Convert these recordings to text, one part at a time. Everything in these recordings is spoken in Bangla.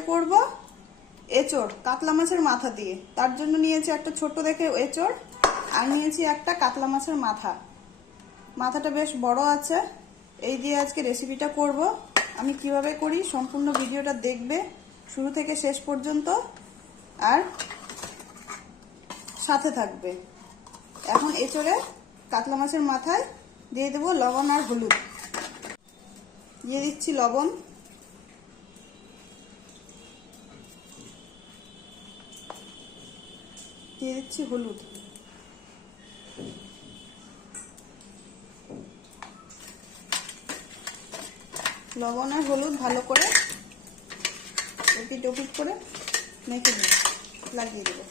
আজকে করব এচড়, কাতলা মাছের মাথা দিয়ে। তার জন্য নিয়েছি একটা ছোট দেখে এচড়, আর নিয়েছি একটা কাতলা মাছের মাথা। মাথাটা বেশ বড় আছে। এই দিয়ে আজকে রেসিপিটা করব। আমি কীভাবে করি সম্পূর্ণ ভিডিওটা দেখবে শুরু থেকে শেষ পর্যন্ত, আর সাথে থাকবে। এখন এচড়ে কাতলা মাছের মাথায় দিয়ে দেবো লবণ আর হলুদ। দিয়ে দিচ্ছি লবণ। দিয়ে দিচ্ছি হলুদ। লবণ আর হলুদ ভালো করে ওপিট ওপিট করে মেখে দেবো লাগিয়ে দেবো।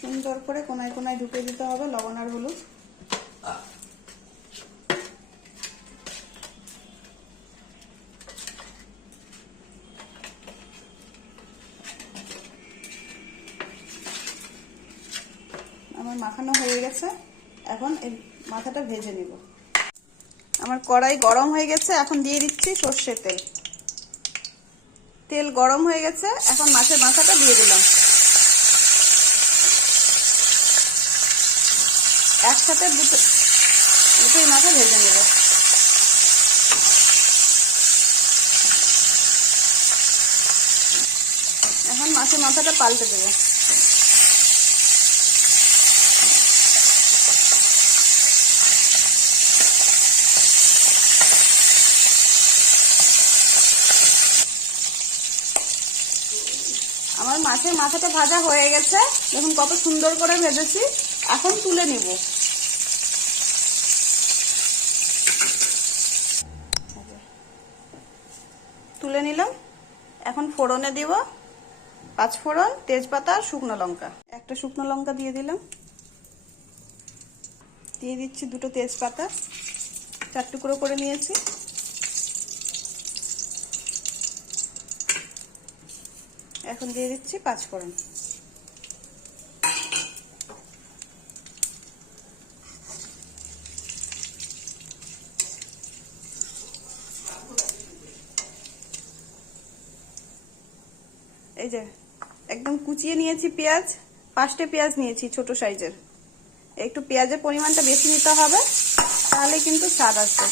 সুন্দর করে কোনায় কোনায় ঢুকে দিতে হবে লবণ আর হলুদ আমার মাখানো হয়ে গেছে এখন মাথাটা ভেজে নিব। আমার কড়াই গরম হয়ে গেছে, এখন দিয়ে দিচ্ছি সর্ষের তেল। তেল গরম হয়ে গেছে, এখন মাছের মাথাটা দিয়ে দিলাম। একসাথে দুটো দুটোই মাথা ভেজে নেব। এখন মাছের মাথাটা পাল্টে দেবো। আমার মাছের মাথাটা ভাজা হয়ে গেছে। দেখুন কত সুন্দর করে ভেজেছি। এখন তুলে নিব। তুলে নিলাম। এখন ফোড়নে দিব পাঁচ ফোড়ন, তেজপাতা, শুকনো লঙ্কা। একটা শুকনো লঙ্কা দিয়ে দিলাম। দিয়ে দিচ্ছি দুটো তেজপাতা। চার টুকরো করে নিয়েছি। এখন দিয়ে দিচ্ছি পাঁচ ফোড়ন এই যে, একদম কুচিয়ে নিয়েছি পেঁয়াজ, পাঁচটা পেঁয়াজ নিয়েছি ছোট সাইজের। একটু পেঁয়াজের পরিমাণটা বেশি নিতে হবে, তাহলে কিন্তু স্বাদ আসবে।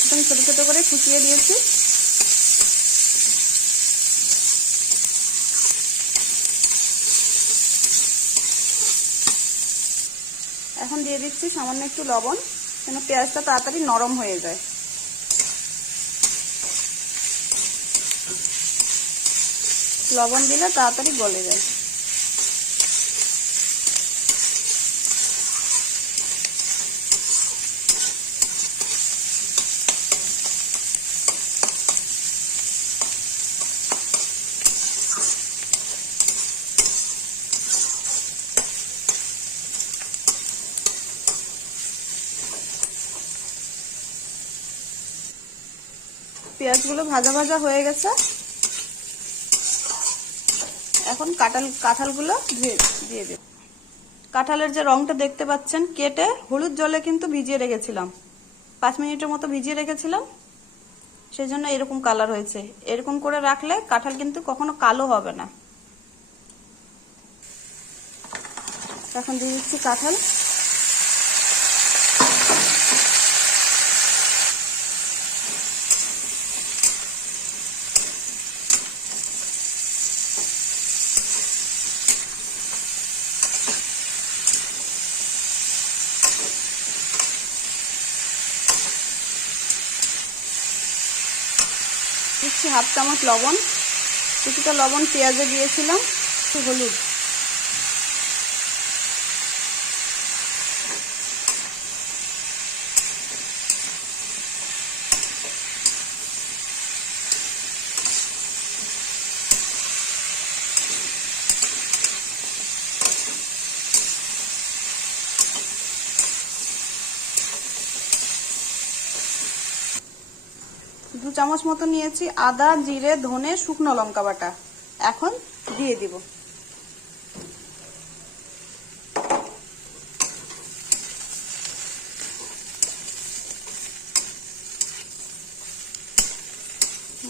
একদম ছোট ছোট করে কুচিয়ে দিয়েছি এখন দিয়ে দিচ্ছি, সামান্য একটু লবণ, যেন পেঁয়াজটা তাড়াতাড়ি নরম হয়ে যায়। লবণ দিলে তাড়াতাড়ি গলে যায়। পেঁয়াজগুলো ভাজা ভাজা হয়ে গেছে। এখন কাঁঠাল, কাঁঠালগুলো ধুয়ে, দিয়ে দেব। কাঁঠালের যে রংটা দেখতে পাচ্ছেন, কেটে হলুদ জলে কিন্তু ভিজিয়ে রেখেছিলাম। পাঁচ মিনিটের মতো ভিজিয়ে রেখেছিলাম। সেই জন্য এরকম কালার হয়েছে। এরকম করে রাখলে কাঁঠাল কিন্তু কখনো কালো হবে না। এখন দিয়ে দিচ্ছি কাঁঠাল। দিচ্ছি হাফ চামচ লবণ কিছুটা লবণ পেঁয়াজে দিয়েছিলাম হলুদ। দু চামচ মতো নিয়েছি আদা, জিরে, ধনে, শুকনো লঙ্কা বাটা। এখন দিয়ে দিব।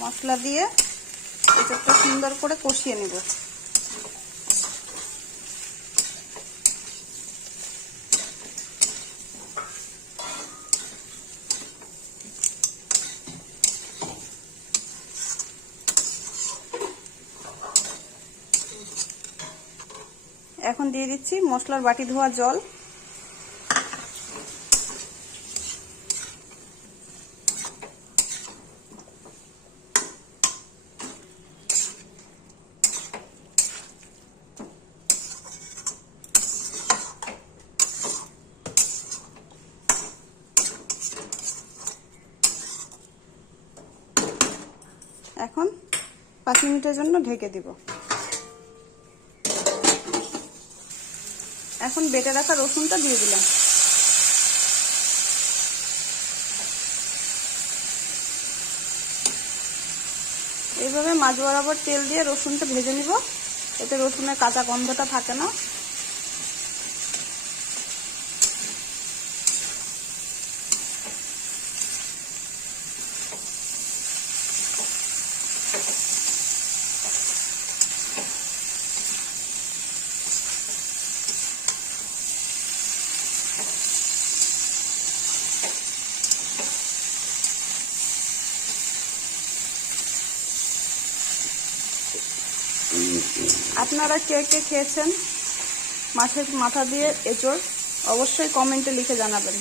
মশলা দিয়ে এটা সুন্দর করে কষিয়ে নেব। এখন দিয়ে দিচ্ছি মশলার বাটি ধোয়া জল। এখন পাঁচ মিনিটের জন্য ঢেকে দিব। এখন বেটে রাখা রসুনটা দিয়ে দিলাম। এইভাবে মাছ বরাবর তেল দিয়ে রসুনটা ভেজে নিব। এতে রসুনের কাঁচা গন্ধটা থাকে না। আপনারা কে কে খেয়েছেন? মাছের মাথা দিয়ে এঁচড়? অবশ্যই কমেন্টে লিখে জানাবেন।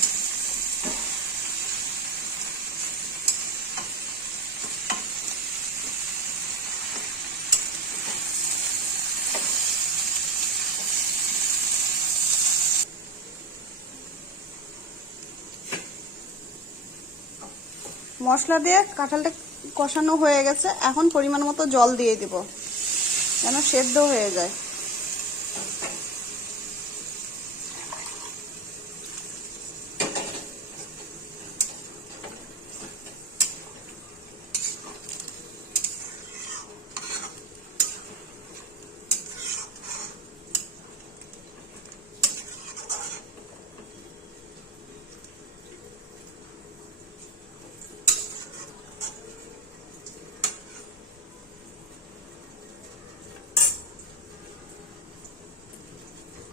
মশলা দিয়ে কাঁঠালটা কষানো হয়ে গেছে। এখন পরিমাণ মতো জল দিয়ে দিব। যেন সেদ্ধ হয়ে যায়।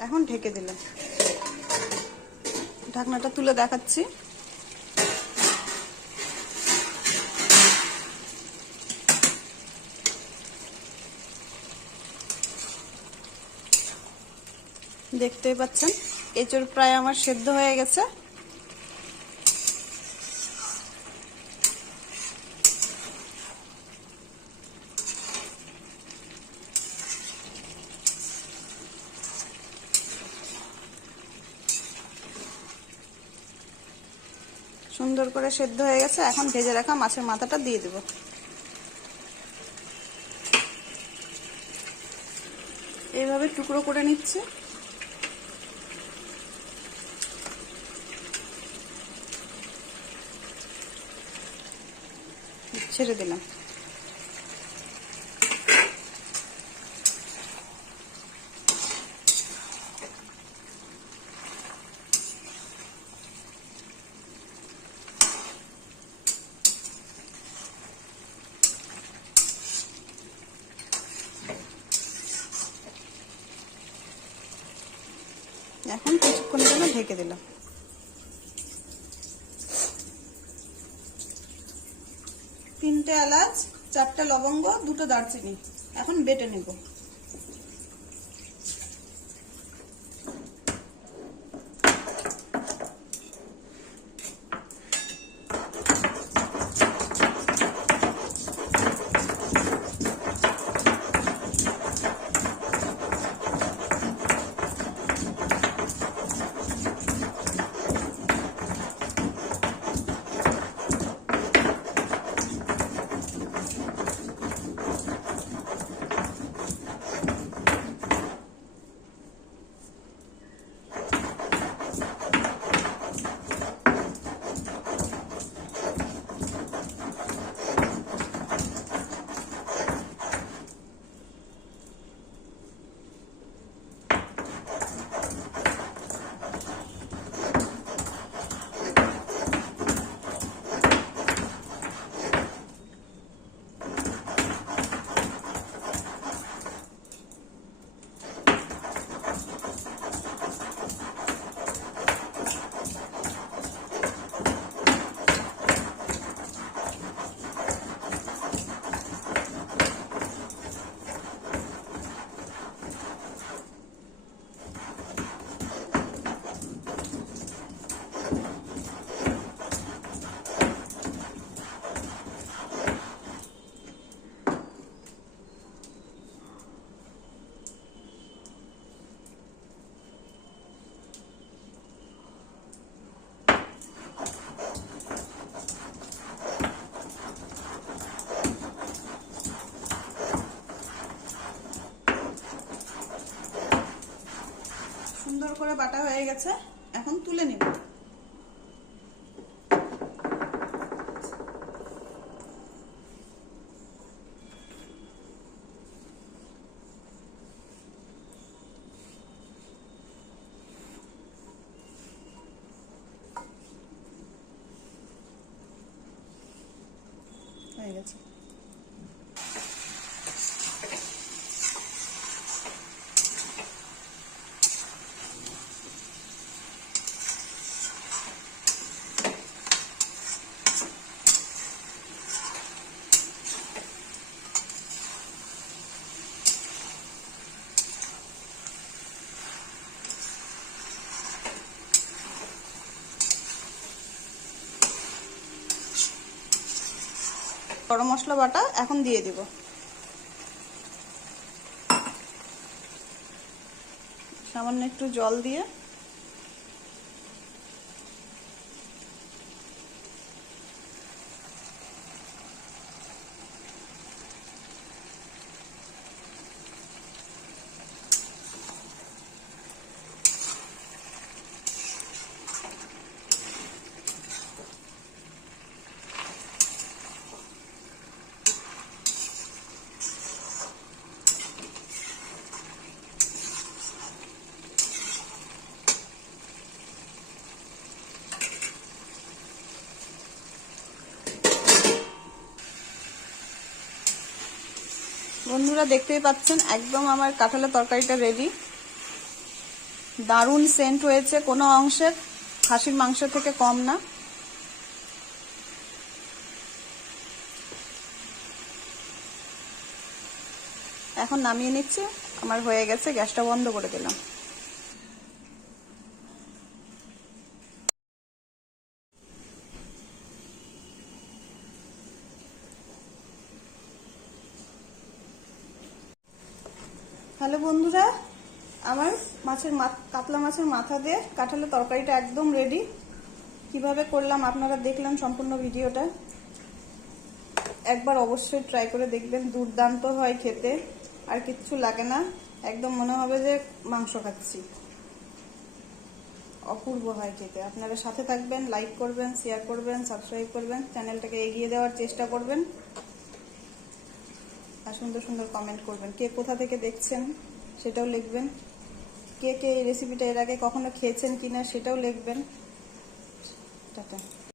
এখন ঢেকে দিলাম ঢাকনাটা তুলে দেখাচ্ছি। দেখতেই পাচ্ছেন এঁচড় প্রায় আমার সেদ্ধ হয়ে গেছে। সুন্দর করে সেদ্ধ হয়ে গেছে, এখন ভেজে রাখা মাছের মাথাটা দিয়ে দেব। এইভাবে টুকরো করে নিচ্ছে। ছেড়ে দিলাম। এখন কিছুক্ষণের জন্য ঢেকে দিলাম। তিনটে এলাচ চারটে লবঙ্গ দুটো দারচিনি। এখন বেটে নেব। গেছে এখন তুলে নিব হয়ে গেছে গরম মশলা বাটা এখন দিয়ে দিব। সামান্য একটু জল দিয়ে বন্ধুরা দেখতেই পাচ্ছেন, একদম আমার কাঁঠালের তরকারিটা রেডি দারুণ সেন্ট হয়েছে কোনো অংশের, খাসির মাংস থেকে কম না। এখন নামিয়ে নিচ্ছি, আমার হয়ে গেছে, গ্যাসটা বন্ধ করে দিলাম হ্যালো বন্ধুরা আমার মাছের কাতলা মাছের মাথা দিয়ে কাঁঠালের তরকারিটা একদম রেডি কীভাবে করলাম আপনারা দেখলেন সম্পূর্ণ ভিডিওটা। একবার অবশ্যই ট্রাই করে দেখবেন, দুর্দান্ত হয় খেতে। আর কিচ্ছু লাগে না, একদম মনে হবে যে মাংস খাচ্ছি। অপূর্ব হয় খেতে। আপনারা সাথে থাকবেন লাইক করবেন শেয়ার করবেন সাবস্ক্রাইব করবেন চ্যানেলটাকে এগিয়ে দেওয়ার চেষ্টা করবেন। আর সুন্দর সুন্দর কমেন্ট করবেন। কে কোথা থেকে দেখছেন সেটাও লিখবেন। কে কে এই রেসিপিটা এর আগে কখনো খেয়েছেন কিনা সেটাও লিখবেন। টাটা।